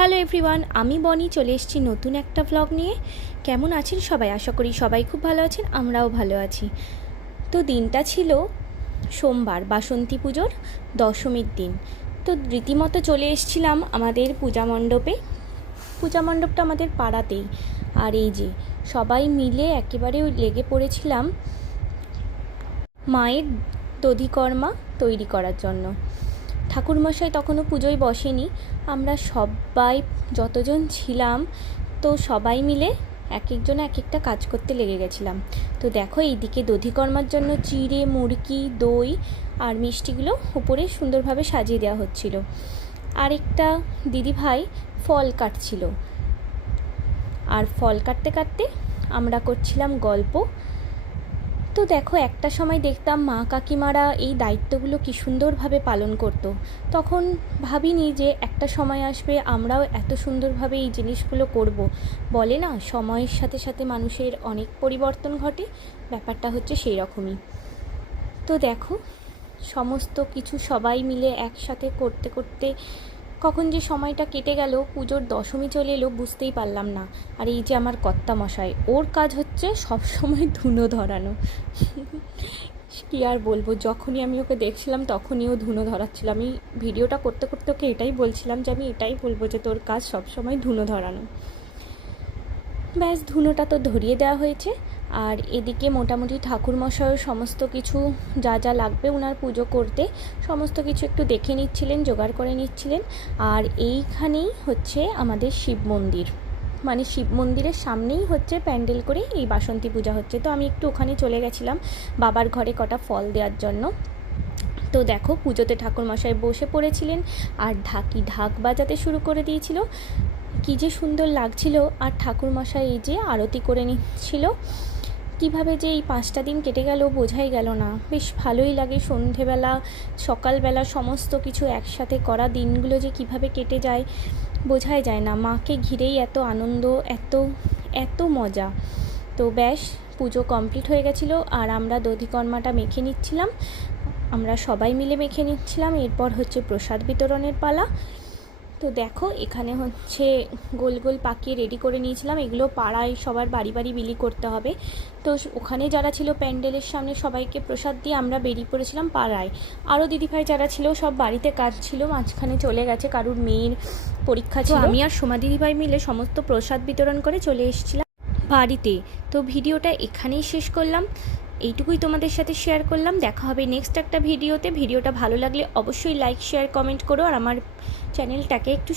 Hello everyone, আমি বনি চলে এসেছি নতুন একটা ব্লগ নিয়ে। কেমন আছেন সবাই? আশা করি সবাই খুব ভালো আছেন, আমরাও ভালো আছি। তো দিনটা ছিল সোমবার, বাসন্তী পুজোর দশমীর দিন। তো রীতিমতো চলে এসেছিলাম আমাদের পূজা মণ্ডপে। পূজা মণ্ডপটা আমাদের পাড়াতেই। আর এই যে সবাই মিলে একেবারে লেগে পড়েছিলাম মায়ের দধিকর্মা তৈরি করার জন্য। ঠাকুরমশাই তখনও পুজোয় বসেনি। আমরা সবাই যতজন ছিলাম তো সবাই মিলে এক একজন এক একটা কাজ করতে লেগে গেছিলাম। তো দেখো এইদিকে দধিকর্মার জন্য চিড়ে, মুড়কি, দই আর মিষ্টিগুলো উপরে সুন্দরভাবে সাজিয়ে দেওয়া হচ্ছিল। আরেকটা দিদিভাই ফল কাটছিল। আর ফল কাটতে কাটতে আমরা করছিলাম গল্প। তো দেখো একটা সময় দেখতাম মা কাকিমারা এই দায়িত্বগুলো কী সুন্দরভাবে পালন করতো। তখন ভাবিনি যে একটা সময় আসবে আমরাও এত সুন্দরভাবে এই জিনিসগুলো করব। বলে না, সময়ের সাথে সাথে মানুষের অনেক পরিবর্তন ঘটে, ব্যাপারটা হচ্ছে সেই রকমই। তো দেখো সমস্ত কিছু সবাই মিলে একসাথে করতে করতে কখন যে সময়টা কেটে গেল, পুজোর দশমী চলে এলো বুঝতেই পারলাম না। আর এই যে আমার কর্তামশাই, ওর কাজ হচ্ছে সবসময় ধুনো ধরানো। কী আর বলবো, যখনই আমি ওকে দেখছিলাম তখনই ও ধুনো ধরাচ্ছিল। আমি ভিডিওটা করতে করতে ওকে এটাই বলছিলাম যে আমি এটাই বলবো যে তোর কাজ সবসময় ধুনো ধরানো। ব্যাস ধুনোটা তো ধরিয়ে দেওয়া হয়েছে। আর এদিকে মোটামুটি ঠাকুরমশাইও সমস্ত কিছু যা যা লাগবে ওনার পুজো করতে সমস্ত কিছু একটু দেখে নিচ্ছিলেন, জোগাড় করে নিচ্ছিলেন। আর এইখানেই হচ্ছে আমাদের শিব মন্দির, মানে শিব মন্দিরের সামনেই হচ্ছে প্যান্ডেল করে এই বাসন্তী পূজা হচ্ছে। তো আমি একটু ওখানে চলে গেছিলাম বাবার ঘরে কটা ফল দেওয়ার জন্য। তো দেখো পুজোতে ঠাকুরমশাই বসে পড়েছিলেন আর ঢাক বাজাতে শুরু করে দিয়েছিল। কী যে সুন্দর লাগছিল। আর ঠাকুরমশাই এই যে আরতি করে নিচ্ছিল। কীভাবে যে এই 5টা দিন কেটে গেল বোঝাই গেল না। বেশ ভালোই লাগে, সন্ধেবেলা সকালবেলা সমস্ত কিছু একসাথে করা দিনগুলো যে কিভাবে কেটে যায় বোঝাই যায় না। মাকে ঘিরেই এত আনন্দ, এত এত মজা। তো ব্যাস পুজো কমপ্লিট হয়ে গেছিলো আর আমরা দধিকর্মাটা মেখে নিচ্ছিলাম, আমরা সবাই মিলে মেখে নিচ্ছিলাম। এরপর হচ্ছে প্রসাদ বিতরণের পালা। তো দেখো এখানে হচ্ছে গোল গোল পাকিয়ে রেডি করে নিয়েছিলাম। এগুলো পাড়ায় সবার বাড়ি বাড়ি বিলি করতে হবে। তো ওখানে যারা ছিল প্যান্ডেলের সামনে সবাইকে প্রসাদ দিয়ে আমরা বেরিয়ে পড়েছিলাম পাড়ায়। আরও দিদিভাই যারা ছিল সব বাড়িতে কাজ ছিল, মাঝখানে চলে গেছে, কারুর মেয়ের পরীক্ষা ছিল। আমি আর সোমা দিদিভাই মিলে সমস্ত প্রসাদ বিতরণ করে চলে এসেছিলাম বাড়িতে। তো ভিডিওটা এখানেই শেষ করলাম, এইটুকুই তোমাদের সাথে শেয়ার করলাম। দেখা হবে নেক্সট একটা ভিডিওতে। ভিডিওটা ভালো লাগলে অবশ্যই লাইক, শেয়ার, কমেন্ট করো আর আমার চ্যানেলটাকে একটু